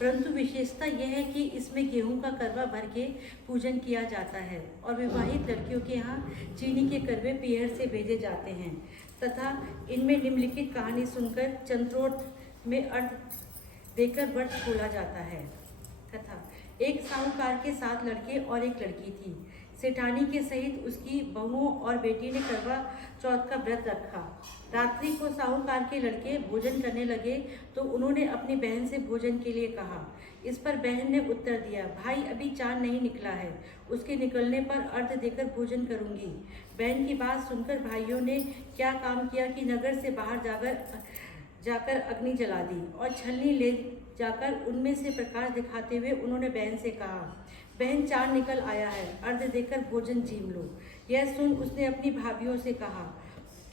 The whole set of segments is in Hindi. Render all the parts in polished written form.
परंतु विशेषता यह है कि इसमें गेहूं का करवा भर के पूजन किया जाता है और विवाहित लड़कियों के यहाँ चीनी के करवे पीहर से भेजे जाते हैं तथा इनमें निम्नलिखित कहानी सुनकर चंद्रोत में अर्थ देकर व्रत खोला जाता है। तथा एक साहूकार के 7 लड़के और एक लड़की थी। सेठानी के सहित उसकी बहुओं और बेटी ने करवा चौथ का व्रत रखा। रात्रि को साहूकार के लड़के भोजन करने लगे तो उन्होंने अपनी बहन से भोजन के लिए कहा। इस पर बहन ने उत्तर दिया, भाई अभी चांद नहीं निकला है, उसके निकलने पर अर्घ देकर भोजन करूंगी। बहन की बात सुनकर भाइयों ने क्या काम किया कि नगर से बाहर जाकर अग्नि जला दी और छलनी ले जाकर उनमें से प्रकाश दिखाते हुए उन्होंने बहन से कहा, बहन चांद निकल आया है, अर्घ देकर भोजन जीम लो। यह सुन उसने अपनी भाभियों से कहा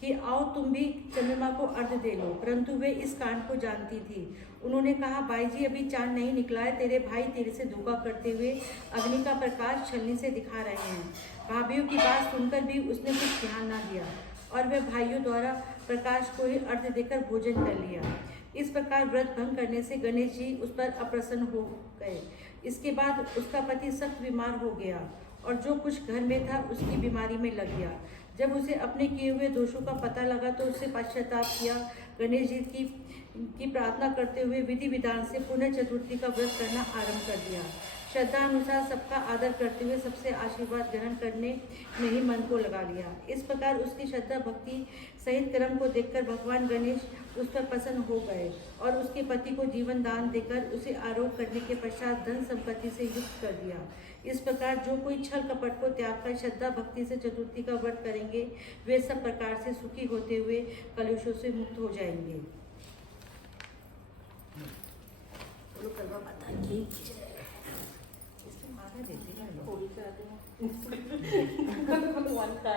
कि आओ तुम भी चंद्रमा को अर्घ दे लो, परंतु वे इस कांड को जानती थी। उन्होंने कहा, भाई जी अभी चांद नहीं निकला है, तेरे भाई तेरे से धोखा करते हुए अग्नि का प्रकाश छलनी से दिखा रहे हैं। भाभियों की बात सुनकर भी उसने कुछ ध्यान न दिया और वह भाइयों द्वारा प्रकाश को ही अर्घ देकर भोजन कर लिया। इस प्रकार व्रत भंग करने से गणेश जी उस पर अप्रसन्न हो गए। इसके बाद उसका पति सख्त बीमार हो गया और जो कुछ घर में था उसकी बीमारी में लग गया। जब उसे अपने किए हुए दोषों का पता लगा तो उससे पश्चाताप किया। गणेश जी की प्रार्थना करते हुए विधि विधान से पुनः चतुर्थी का व्रत करना आरंभ कर दिया। श्रद्धा अनुसार सबका आदर करते हुए सबसे आशीर्वाद ग्रहण करने में ही मन को लगा लिया। इस प्रकार उसकी श्रद्धा भक्ति सहित कर्म को देखकर भगवान गणेश उस पर प्रसन्न हो गए और उसके पति को जीवन दान देकर उसे आरोप करने के पश्चात धन संपत्ति से युक्त कर दिया। इस प्रकार जो कोई छल कपट को त्याग कर श्रद्धा भक्ति से चतुर्थी का व्रत करेंगे वे सब प्रकार से सुखी होते हुए कलुषों से मुक्त हो जाएंगे। भगवान का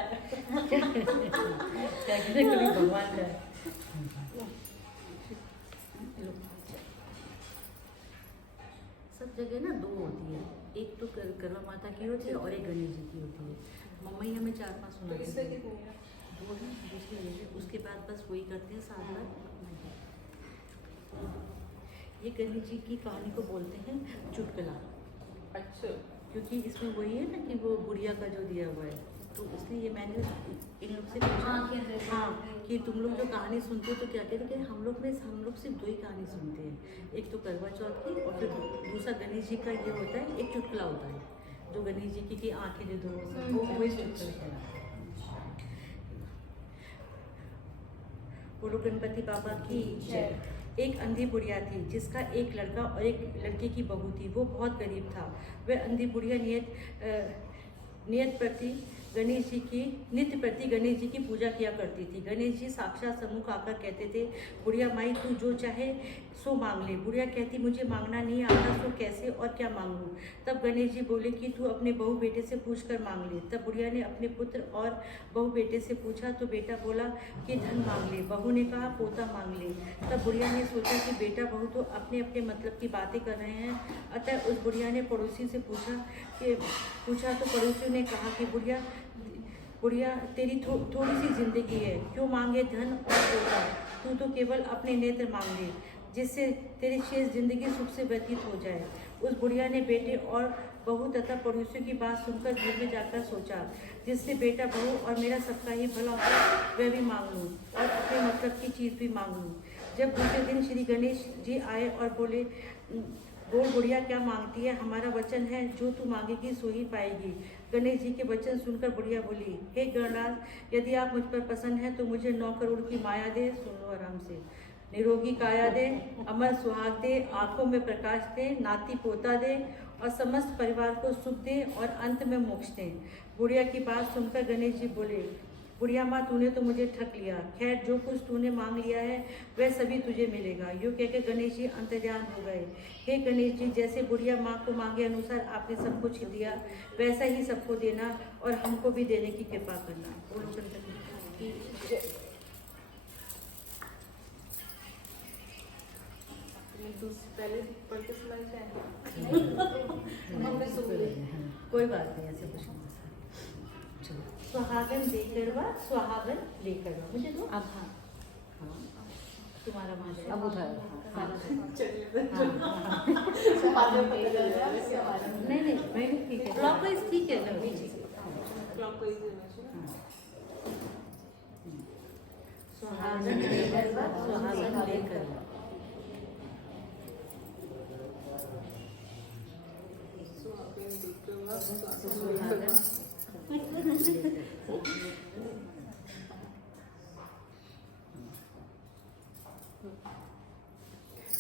सब जगह ना 2 होती है, एक तो करवा माता की होती है और एक गणेश जी की होती है। मम्मी हमें 4-5 सुना देती है, 2 है दूसरी, उसके बाद बस वही करते हैं 7 बार। ये गणेश जी की कहानी को बोलते हैं चुटकुला। अच्छा, क्योंकि इसमें वही है ना कि वो बुढ़िया का जो दिया हुआ है, तो इसलिए ये मैंने इन लोग से पूछा हाँ कि तुम लोग जो कहानी सुनते हो तो क्या कहते हैं, हम लोग सिर्फ 2 ही कहानी सुनते हैं, एक तो करवा चौथ की और फिर दूसरा गणेश जी का ये होता है, एक चुटकुला होता है जो गणेश जी की आंखें जो दो वही चुटकुला है। बोलो गणपति बाबा की जय। एक अंधी बुढ़िया थी जिसका एक लड़का और एक लड़के की बहू थी। वो बहुत गरीब था। वह अंधी बुढ़िया नित्य प्रति गणेश जी की पूजा किया करती थी। गणेश जी साक्षात सम्मुख आकर कहते थे, बुढ़िया माई तू जो चाहे सो मांग ले। बुढ़िया कहती, मुझे मांगना नहीं आता, सो कैसे और क्या मांगूं। तब गणेश जी बोले कि तू अपने बहू बेटे से पूछ कर मांग ले। तब बुढ़िया ने अपने पुत्र और बहू बेटे से पूछा तो बेटा बोला कि धन मांग ले। बहू ने कहा पोता मांग ले। तब बुढ़िया ने सोचा कि बेटा बहू तो अपने अपने मतलब की बातें कर रहे हैं, अतः उस बुढ़िया ने पड़ोसी से पूछा तो पड़ोसियों ने कहा कि बुढ़िया तेरी थोड़ी सी जिंदगी है, क्यों मांगे धन और पोता, तू तो केवल अपने नेत्र मांगे जिससे तेरी शेष जिंदगी सुख से व्यतीत हो जाए। उस बुढ़िया ने बेटे और बहू तथा पड़ोसियों की बात सुनकर घर में जाकर सोचा, जिससे बेटा बहू और मेरा सबका ही भला हो वह भी मांग लूँ और अपने मतलब की चीज़ भी मांग लूँ। जब दूसरे दिन श्री गणेश जी आए और बोल बुढ़िया क्या मांगती है, हमारा वचन है जो तू मांगेगी सो ही पाएगी। गणेश जी के वचन सुनकर बुढ़िया बोली, हे गणराज, यदि आप मुझ पर प्रसन्न हैं तो मुझे 9 करोड़ की माया दे, सुन लो आराम से, निरोगी काया दे, अमर सुहाग दे, आंखों में प्रकाश दे, नाती पोता दे और समस्त परिवार को सुख दे और अंत में मोक्ष दे। बुढ़िया की बात सुनकर गणेश जी बोले, बुढ़िया माँ तूने तो मुझे ठग लिया, खैर जो कुछ तूने मांग लिया है वह सभी तुझे मिलेगा। यूँ कहकर गणेश जी अंतर्ध्यान हो गए। हे गणेश जी, जैसे बुढ़िया माँ को मांगे अनुसार आपने सब कुछ दिया, वैसा ही सबको देना और हमको भी देने की कृपा करना। बोलो गणपति की। पहले पढ़ के सुनाई जाए। कोई बात नहीं, ऐसे कुछ नहीं। सुहागन देकर वा सुहागन लेकर वा, मुझे दो। अब हाँ तुम्हारा मार्क्स अब उठाओ। नहीं नहीं मैंने ठीक है। क्लॉकवाइज ठीक है ना क्लॉकवाइज सुहागन लेकर वा सुहागन लेकर वा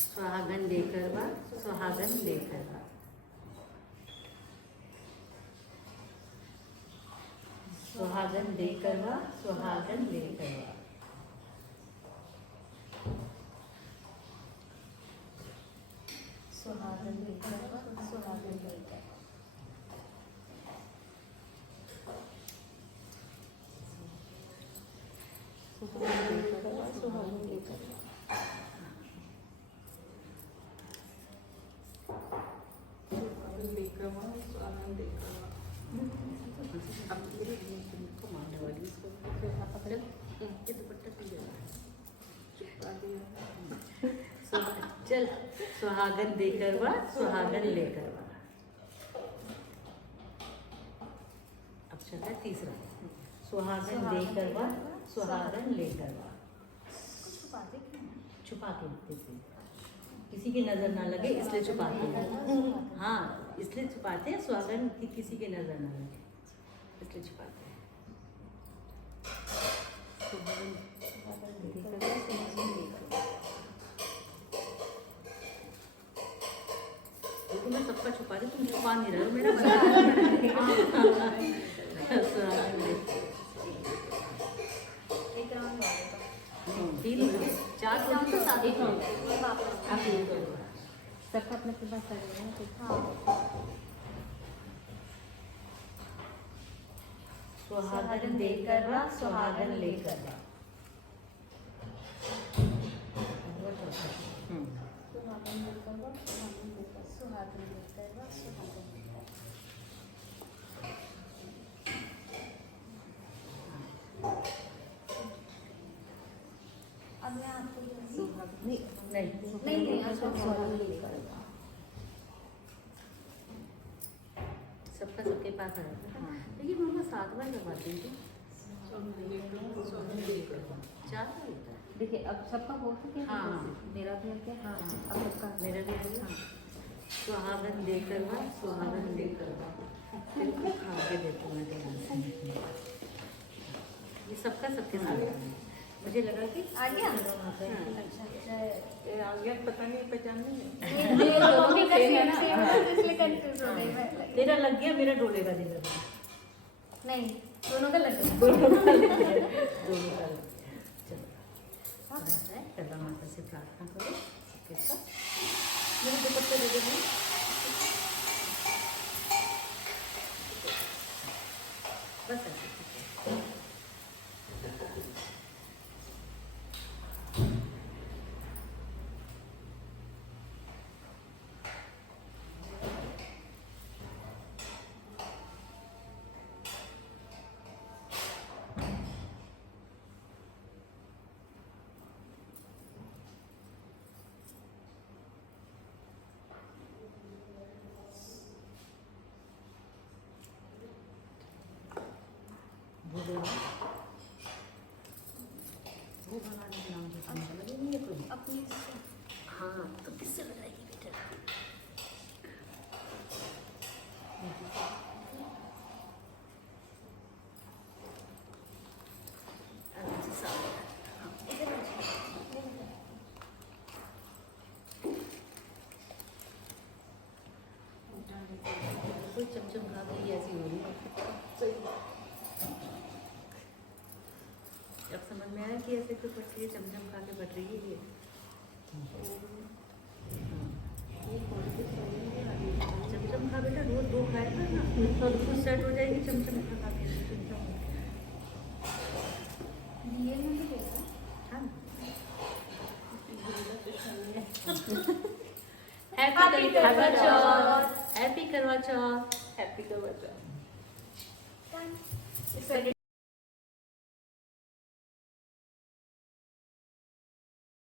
सुहागन लेकर वा सुहागन लेकर वा सुहागन लेकर वा सुहागन लेकर वा सुहागन लेकर वा सुहागन लेकर सुहागन लेकर चल सुहागन देकर वा सुहागन लेकर वा अब चल रहा है तीसरा सुहागन देकर वा सुहागन लेकर वा छुपा के देते हैं। किसी की नजर ना लगे इसलिए छुपाते हैं। हाँ इसलिए छुपाते हैं सुहागन की किसी की नजर ना लगे इसलिए छुपाते हैं। सुहागन देकर वा सुहागन लेकर वा। देखो मैं सबका छुपा रही तुम छुपा नहीं रहे हो मेरा तीन हो गए चार हो गए तो सात एक हो और। गए। आप ये करो। सबका अपने अपने पास आ रहे हैं सुहागन देकर वा सुहागन लेकर वा। सुहागन लेकर वा सुहागन लेकर सुहागन लेकर वा सुहागन लेकर अब मैं आपको नहीं नहीं आप सुहागन लेकर वा। सबका सबके पास आ जाता है लेकिन मैं सात बार लगवाती थी चार बार होता है। देखिए अब सबका हो चुके हैं। हाँ। मेरा भी हो गया। हाँ। अब सबका मेरा भी हो गया। सुहागन देकर वा सुहागन लेकर वा। फिर को खा के देती हूँ मैं ध्यान से। ये सबका सबके साथ है। मुझे लगा कि आ गया? हाँ। आ गया पता नहीं पहचान नहीं है। इसलिए कंफ्यूज हो गई मैं। तेरा लग गया मेरा डोलेगा दिल नहीं दोनों का लग गया। दोनों का लग गया। चलो करवा माता से प्रार्थना करो सबके साथ। मेरे दुपट्टे दे दो भाई। बस ऐसे ठीक है। वो बनाने का नाम तो लगे नहीं है कोई। अपनी हाँ तो किससे लगाएगी बेटा? आराम से सामने। हाँ, इधर आ जाओ। कोई चमचम खा के ऐसी हो रही है। अब समझ में आया कि ऐसे क्यों पट रही है चमचम खा के पट रही है ये। चमचम खा बेटा रोज दो खाया कर ना तो खुद सेट हो जाएगी चमचम खा के चमचम। ये मुझे देखा। हाँ हैप्पी करवा चौथ। हैप्पी करवा चौथ। हैप्पी का बच्चा